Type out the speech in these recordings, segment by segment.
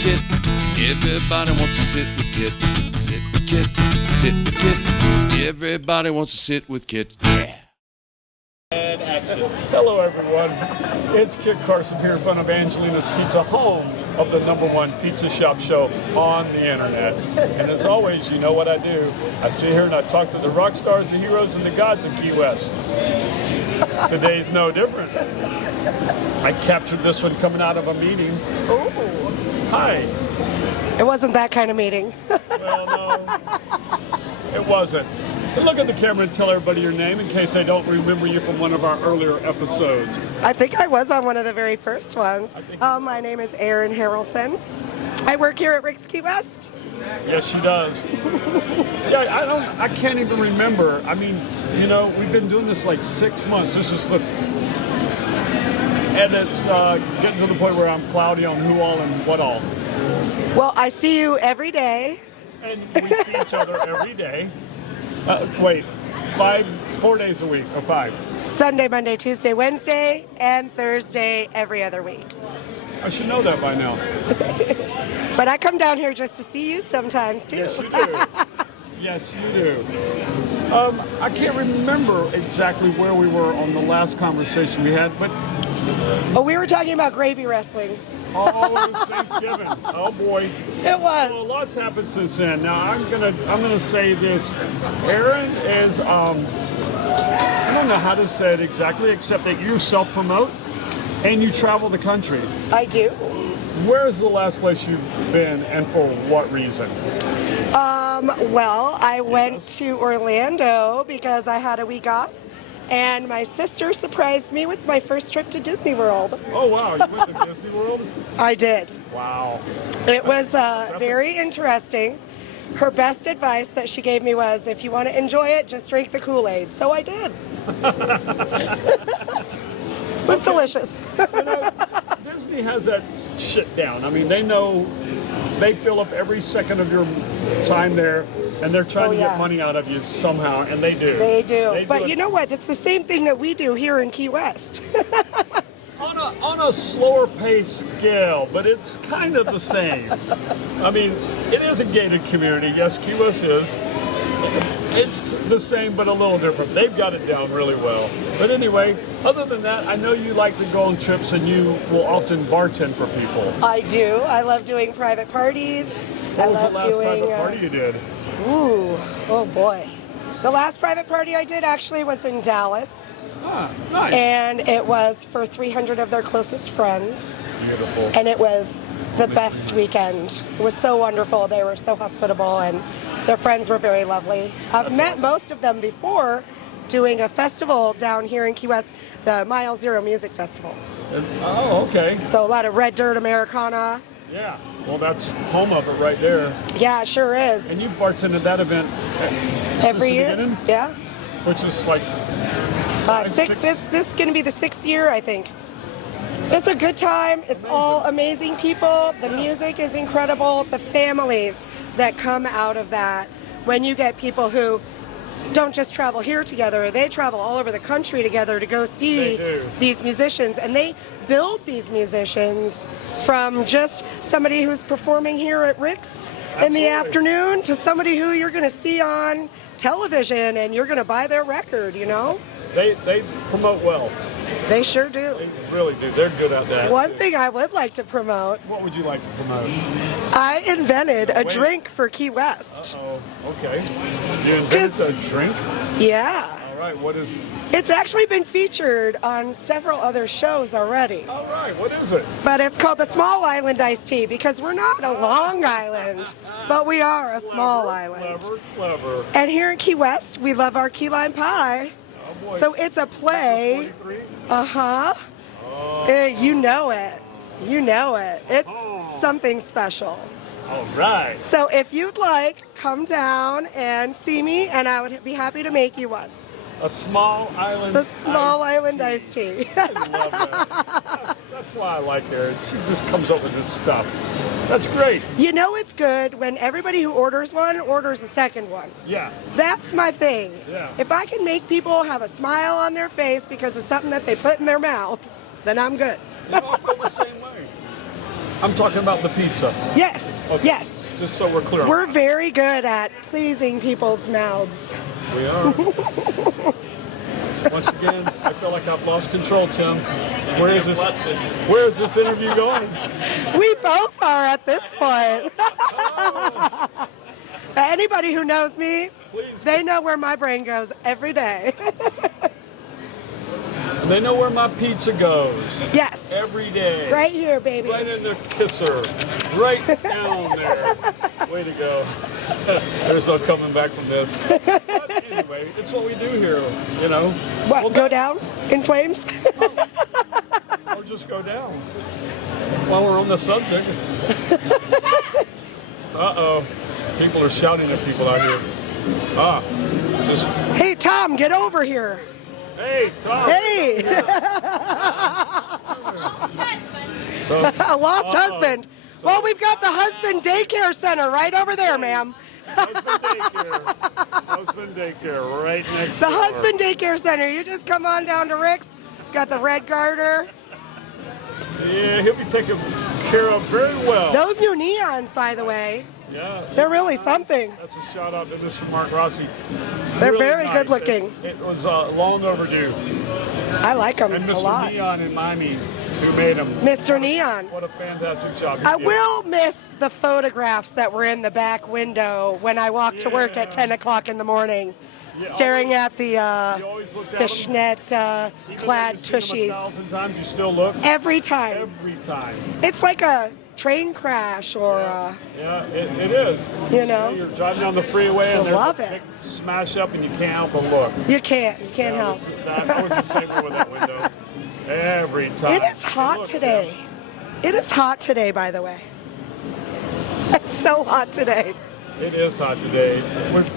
Kit. Everybody wants to sit with Kit. Sit with Kit. Sit with Kit. Everybody wants to sit with Kit. Yeah. And action. Hello, everyone. It's Kit Carson here in front of Angelina's Pizza, home of the #1 pizza shop show on the internet. And as always, you know what I do. I sit here and I talk to the rock stars, the heroes, and the gods of Key West. Today's no different. I captured this one coming out of a meeting. Oh, hi. It wasn't that kind of meeting. Well, no, it wasn't. But look at the camera and tell everybody your name in case they don't remember you from one of our earlier episodes. I think I was on one of the very first ones. My name is Errin Harrelson. I work here at Rick's Key West. Yes, she does. Yeah, I can't even remember. I mean, you know, we've been doing this like 6 months. This is and it's getting to the point where I'm cloudy on who all and what all. Well, I see you every day. And we see each other every day. Wait, 4 days a week, or 5? Sunday, Monday, Tuesday, Wednesday, and Thursday every other week. I should know that by now. But I come down here just to see you sometimes, too. Yes, you do. Yes, you do. I can't remember exactly where we were on the last conversation we had, but... Oh, we were talking about gravy wrestling. Oh, it was Thanksgiving. Oh, boy. It was. Well, lots happened since then. Now, I'm gonna say this. Errin is, I don't know how to say it exactly, except that you self-promote and you travel the country. I do. Where's the last place you've been and for what reason? Well, I went to Orlando because I had a week off, and my sister surprised me with my first trip to Disney World. Oh, wow. You went to Disney World? I did. Wow. It was very interesting. Her best advice that she gave me was, if you want to enjoy it, just drink the Kool-Aid. So I did. It was delicious. You know, Disney has that shit down. I mean, they know they fill up every second of your time there, and they're trying to get money out of you somehow, and they do. They do. But you know what? It's the same thing that we do here in Key West. on a slower pace scale, but it's kind of the same. I mean, it is a gated community. Yes, Key West is. It's the same, but a little different. They've got it down really well. But anyway, other than that, I know you like to go on trips and you will often bartend for people. I do. I love doing private parties. What was the last private party you did? Ooh, oh boy. The last private party I did actually was in Dallas. Ah, nice. And it was for 300 of their closest friends. Beautiful. And it was the best weekend. It was so wonderful. They were so hospitable, and their friends were very lovely. I've met most of them before doing a festival down here in Key West, the Mile Zero Music Festival. Oh, okay. So a lot of Red Dirt Americana. Yeah, well, that's home of it right there. Yeah, it sure is. And you've bartended that event every year. Beginning? Yeah. Which is like six. This is going to be the 6th year, I think. It's a good time. It's all amazing people. The music is incredible. The families that come out of that. When you get people who don't just travel here together, they travel all over the country together to go see these musicians. And they build these musicians from just somebody who's performing here at Rick's in the afternoon to somebody who you're going to see on television and you're going to buy their record, you know? They promote well. They sure do. They really do. They're good at that. One thing I would like to promote. What would you like to promote? I invented a drink for Key West. Uh-oh. Okay. You invented a drink? Yeah. All right. What is it? It's actually been featured on several other shows already. All right. What is it? But it's called the Small Island Iced Tea because we're not a Long Island, but we are a small island. Clever. And here in Key West, we love our key lime pie. Oh, boy. So it's a play. Uh-huh. Oh. You know it. You know it. It's something special. All right. So if you'd like, come down and see me, and I would be happy to make you one. A small island. The small island iced tea. I love that. That's why I like her. She just comes up with this stuff. That's great. You know it's good when everybody who orders one orders a second one. Yeah. That's my thing. Yeah. If I can make people have a smile on their face because of something that they put in their mouth, then I'm good. You know, I feel the same way. I'm talking about the pizza. Yes, Okay. yes. Just so we're clear on We're very good at pleasing people's mouths. that. We are. Once again, I feel like I've lost control, Tim. Where is this interview going? We both are at this point. Anybody who knows me, Please. they know where my brain goes every day. They know where my pizza goes. Yes. Every day. Right here, baby. Right in their kisser. Right down there. Way to go. There's no coming back from this. But anyway, it's what we do here, you know. What, Well, go down in flames? or just go down. While we're on the subject. Uh-oh. People are shouting at people out here. Hey, Tom, get over here. Hey, Tom. Hey. A lost husband. Well, we've got the husband daycare center right over there, ma'am. Husband daycare right next The door. husband daycare center. You just come on down to Rick's. Got the red garter. Yeah, he'll be taken care of very well. Those new neons, by the way, Yeah. they're really something. That's a shout out to Mr. Mark Rossi. They're Really very nice. good looking. It was long overdue. I like them And a Mr. lot. Neon in Miami, who made them. Mr. Neon. What a fantastic job. he I did. will miss the photographs that were in the back window when I walked to work at 10 o'clock in the morning, staring at the always looked at 'em. fishnet Even clad though you've seen them tushies. 1,000 times, you still look. Every time. Every time. It's like a train crash or Yeah, it is. You know? You're driving down the freeway and I there's love a it. big smash up and you can't help but look. you can't help. That was the same way with that window. Every time. It is hot Look, today. It is hot today, by the way. It's so hot today. It is hot today.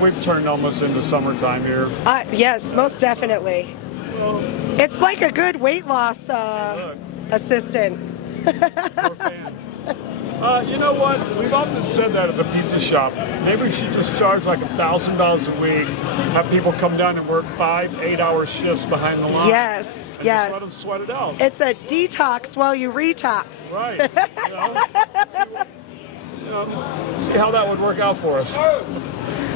We've turned almost into summertime here. Yes, most definitely. It's like a good weight loss assistant. Poor fans. You know what? We've often said that at the pizza shop. Maybe we should just charge like $1,000 a week, have people come down and work 5-8 hour shifts behind the line. Yes, and just let them yes. sweat it out. It's a detox while you retox. Right. See how that would work out for us.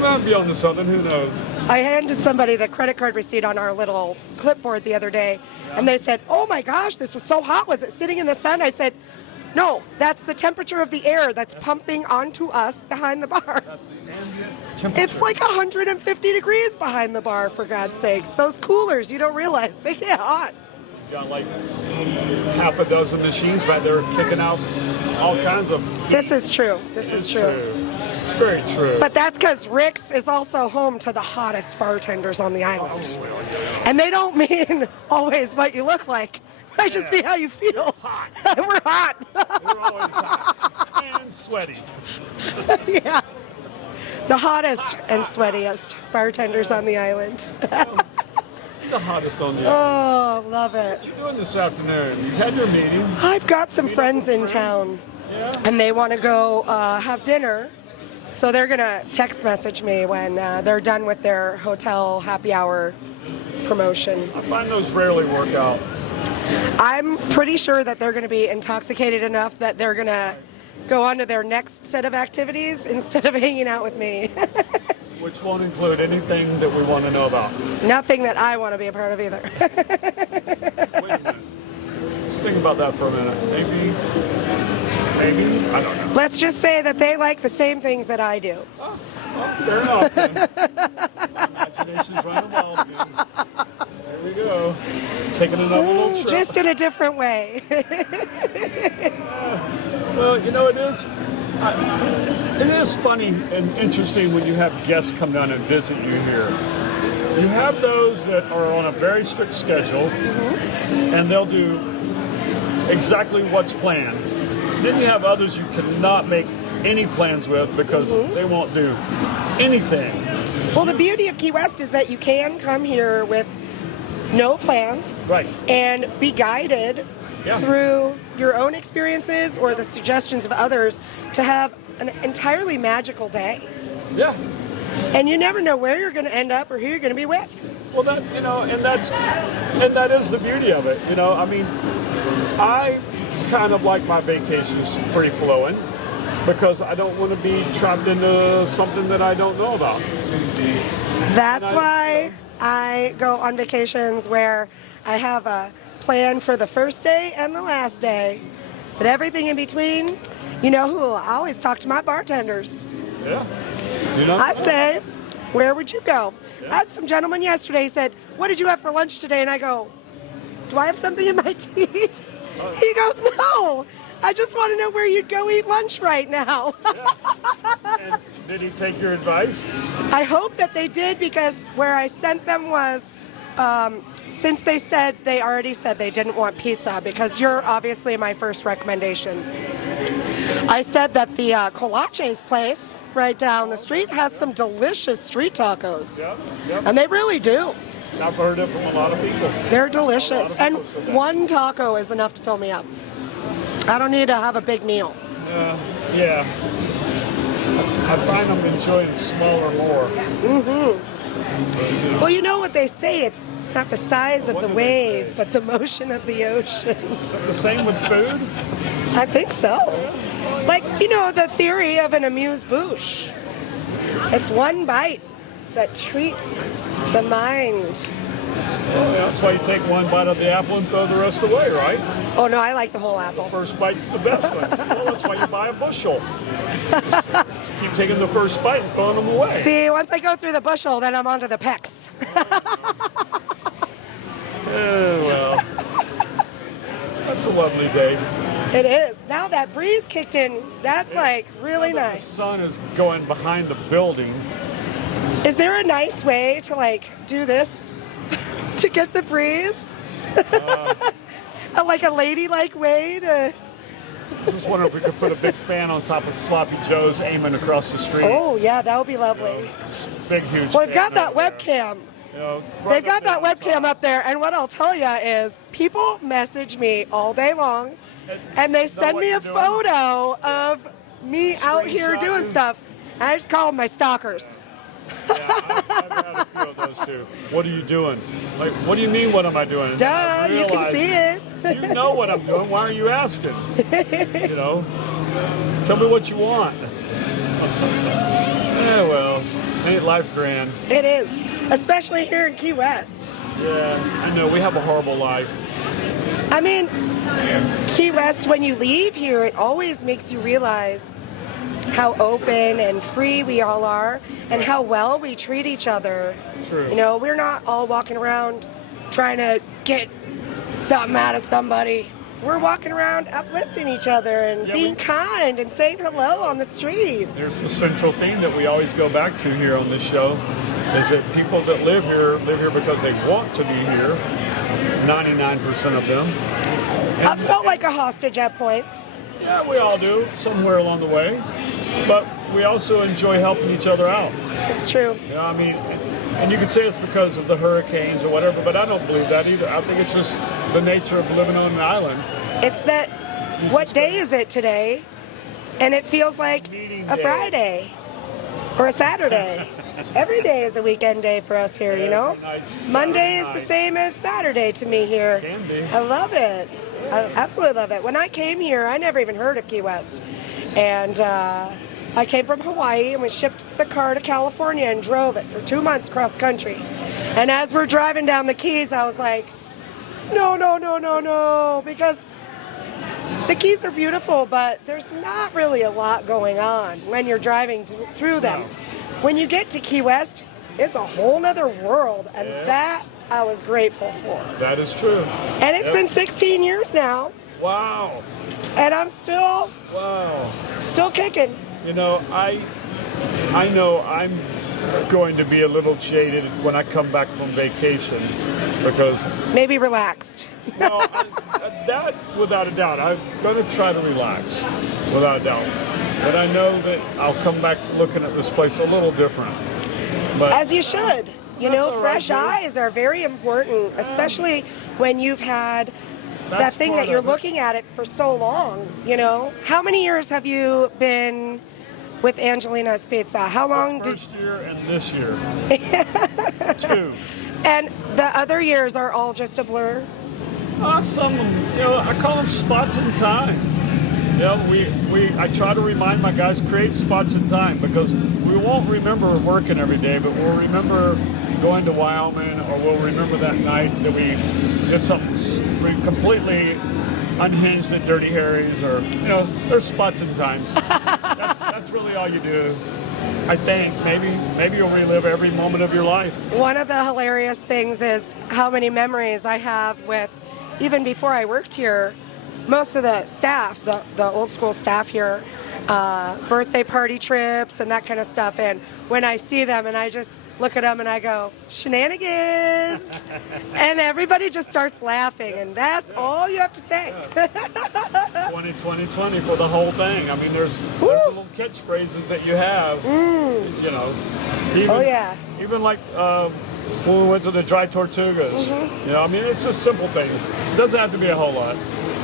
Might be onto something. Who knows? I handed somebody the credit card receipt on our little clipboard the other day, and they said, "Oh my gosh, this was so hot. Was it sitting in the sun?" I said, "No, that's the temperature of the air that's pumping onto us behind the bar. That's the ambient temperature. It's like 150 degrees behind the bar, for God's sakes. Those coolers, you don't realize, they get hot." Got like half a dozen machines back there kicking out all kinds of. This is true. This is true. It's very true. But that's because Rick's is also home to the hottest bartenders on the island. And they don't mean always what you look like. It might just be how you feel. We're hot. We're always hot and sweaty. Yeah. The hottest and sweatiest bartenders on the island. The hottest on the Oh, love it. What you doing this afternoon? You had your meeting. I've got some friends in friends? town, Yeah. and they want to go have dinner. So they're going to text message me when they're done with their hotel happy hour promotion. I find those rarely work out. I'm pretty sure that they're going to be intoxicated enough that they're going to go on to their next set of activities instead of hanging out with me. Which won't include anything that we want to know about. Nothing that I want to be a part of either. Wait a minute. Just think about that for a minute. Maybe, I don't know. Let's just say that they like the same things that I do. Oh, fair enough. Then. Imagination's running wild again. There we go. Taking another little trip. Just in a different way. Well, you know, it is funny and interesting when you have guests come down and visit you here. You have those that are on a very strict schedule, and they'll do exactly what's planned. Then you have others you cannot make any plans with because they won't do anything. Well, the beauty of Key West is that you can come here with no plans, Right. and be guided through your own experiences or the suggestions of others to have an entirely magical day. Yeah. And you never know where you're going to end up or who you're going to be with. Well, that, you know, and that is the beauty of it. You know, I mean, I kind of like my vacations free flowing because I don't want to be trapped into something that I don't know about. That's why I go on vacations where I have a plan for the first day and the last day. But everything in between, you know who? I always talk to my bartenders. Yeah. You know? I say, where would you go? I had some gentleman yesterday said, what did you have for lunch today? And I go, do I have something in my teeth? He goes, no, I just want to know where you'd go eat lunch right now. And did he take your advice? I hope that they did, because where I sent them was, since they already said they didn't want pizza, because you're obviously my first recommendation. I said that the Colache's place right down the street has some delicious street tacos. Yep. And they really do. I've heard it from a lot of people. They're delicious. And said that. one taco is enough to fill me up. I don't need to have a big meal. Yeah. I find I'm enjoying smaller more. Well, you know what they say, it's not the size of What the do they wave, say? but the motion of the ocean. Is that the same with food? I think so. Like, you know, the theory of an amuse-bouche. It's one bite that treats the mind. Well, that's why you take one bite of the apple and throw the rest away, right? Oh, no, I like the whole apple. First bite's the best one. Well, that's why you buy a bushel. Keep taking the first bite and throwing them away. See, once I go through the bushel, then I'm onto the pecks. Oh, well. That's a lovely day. It is. Now that breeze kicked in, that's like really The nice. sun is going behind the building. Is there a nice way to like do this to get the breeze? Like a ladylike way to... I was wondering if we could put a big fan on top of Sloppy Joe's aiming across the street. Oh, yeah, that would be lovely. Big, huge Well, they've fan got that over there. webcam. You know, They've got that right webcam up there, and what I'll tell you is people message me all day long, and they send what me a you're doing? photo of me out here Screenshot doing you? stuff, and I just call them my stalkers. Yeah, I've had a few of those too. What are you doing? Like, what do you mean, what am I doing? And Duh, I you can realize, see it. You know what I'm doing. Why are you asking? You know? Tell me what you want. Yeah, well, ain't life grand? It is, especially here in Key West. Yeah, I know. We have a horrible life. I mean, Key West, when you leave here, it always makes you realize how open and free we all are and how well we treat each other. True. You know, we're not all walking around trying to get something out of somebody. We're walking around uplifting each other and being kind and saying hello on the street. There's the central theme that we always go back to here on this show, is that people that live here because they want to be here, 99% of them. I felt like a hostage at points. Yeah, we all do, somewhere along the way. But we also enjoy helping each other out. It's true. You know, I mean, and you could say it's because of the hurricanes or whatever, but I don't believe that either. I think it's just the nature of living on an island. It's that, what day is it today? And it feels like Meeting a day. Friday or a Saturday. Every day is a weekend day for us here, you know? Every night's Monday is Saturday the night. same as Saturday to me here. Can be. I love it. I absolutely love it. When I came here, I never even heard of Key West. And I came from Hawaii and we shipped the car to California and drove it for 2 months cross country. And as we're driving down the Keys, I was like, no, because the Keys are beautiful, but there's not really a lot going on when you're driving through them. When you get to Key West, it's a whole nother world, and that I was grateful for. That is true. And it's been 16 years now, Wow. and I'm still kicking. You know, I know I'm going to be a little jaded when I come back from vacation because, Maybe relaxed. well, that without a doubt, I'm going to try to relax, without a doubt. But I know that I'll come back looking at this place a little different. But As you should. You That's know, all right, fresh dude. eyes are very important, especially when you've had that That's thing part that you're of it. looking at it for so long, you know? How many years have you been with Angelina's Pizza? How long did... first year and this year, 2. And the other years are all just a blur? Some, I call them spots in time. I try to remind my guys, create spots in time, because we won't remember working every day, but we'll remember going to Wyoming, or we'll remember that night that we did something completely unhinged at Dirty Harry's, or, there's spots in times. That's really all you do. I think maybe you'll relive every moment of your life. One of the hilarious things is how many memories I have with, even before I worked here, most of the staff, the old school staff here, birthday party trips and that kind of stuff. And when I see them and I just look at them and I go, shenanigans, and everybody just starts laughing, and that's all you have to say. 20 for the whole thing. I mean, there's little catchphrases that you have, even like when we went to the Dry Tortugas. I mean, it's just simple things. It doesn't have to be a whole lot.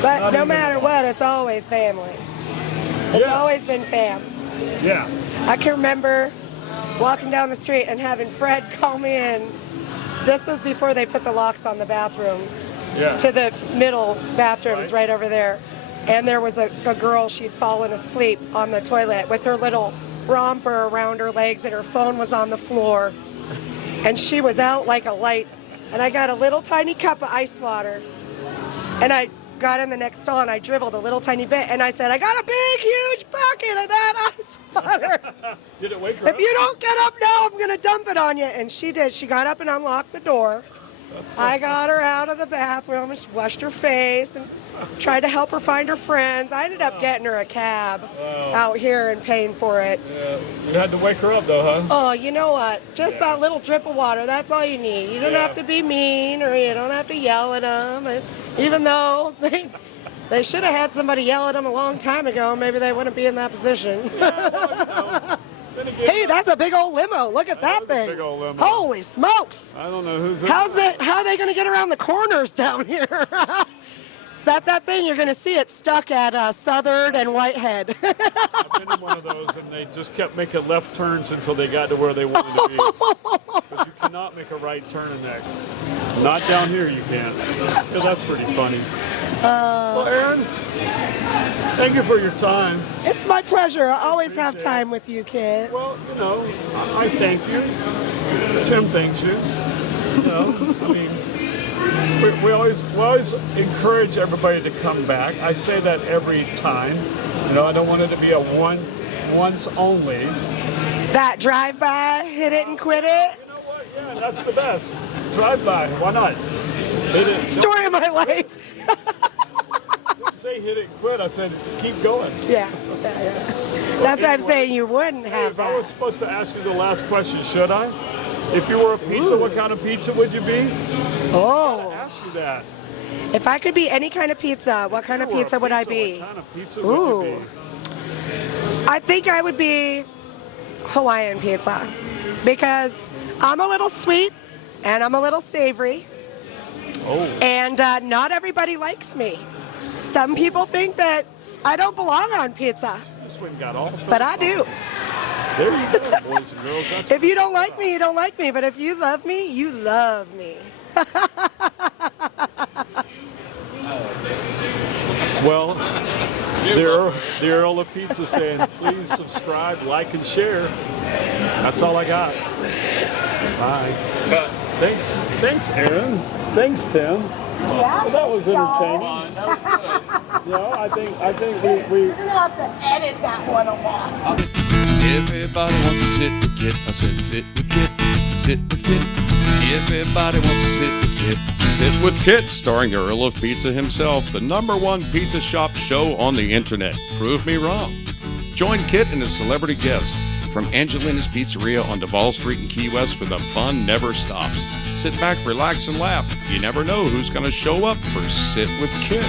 But no matter what, it's always family. It's always been fam. Yeah. I can remember walking down the street and having Fred call me in. This was before they put the locks on the bathrooms. Yeah. To the middle bathrooms right over there. And there was a girl, she'd fallen asleep on the toilet with her little romper around her legs, and her phone was on the floor. And she was out like a light. And I got a little tiny cup of ice water. And I got in the next stall and I dribbled a little tiny bit, and I said, I got a big, huge bucket of that ice water. Did it wake her up? If you don't get up now, I'm going to dump it on you. And she did. She got up and unlocked the door. I got her out of the bathroom and she washed her face and tried to help her find her friends. I ended up getting her a cab out here and paying for it. Yeah. You had to wake her up though, huh? Oh, you know what? Just that little drip of water, that's all you need. You don't have to be mean, or you don't have to yell at them. And even though they should have had somebody yell at them a long time ago, maybe they wouldn't be in that position. Hey, that's a big old limo. Look at that thing. A big old limo. Holy smokes. I don't know who's How are they going to get around the corners down here? Is that thing? You're going to see it stuck at Southern and Whitehead. I've been in one of those, and they just kept making left turns until they got to where they wanted to be. But you cannot make a right turn in that. Not down here, you can't. Yeah, that's pretty funny. Well, Errin, thank you for your time. It's my pleasure. I always have time with you, Kit. Well, I thank you. Tim thanks you. I mean, we always encourage everybody to come back. I say that every time. I don't want it to be a once only. That drive-by, hit it and quit it. You know what? Yeah, that's the best. Drive-by, why not? Hit it. Story of my life. Didn't say hit it and quit. I said keep going. Yeah. That's why I'm saying you wouldn't have I was that. supposed to ask you the last question, should I? If you were a pizza, what kind of pizza would you be? Oh. I asked you that. If I could be any kind of pizza, what kind of pizza would I be? What kind of pizza would you be? I think I would be Hawaiian pizza, because I'm a little sweet and I'm a little savory. Oh. And not everybody likes me. Some people think that I don't belong on pizza, This one got all but I do. There you go, boys and girls. That's If you don't like me, you don't like me. But if you love me, you love me. Well, the Earl of Pizza saying, please subscribe, like, and share. That's all I got. Bye. Thanks, Errin. Thanks, Tim. Yeah. Well, that was entertaining. That was good. I think we You're gonna have to edit that one a lot. Everybody wants to sit with Kit. I said sit with Kit, sit with Kit. Everybody wants to sit with Kit. Sit with Kit, starring the Earl of Pizza himself, the #1 pizza shop show on the internet. Prove me wrong. Join Kit and his celebrity guests from Angelina's Pizzeria on Duval Street in Key West, where the fun never stops. Sit back, relax, and laugh. You never know who's going to show up for Sit with Kit.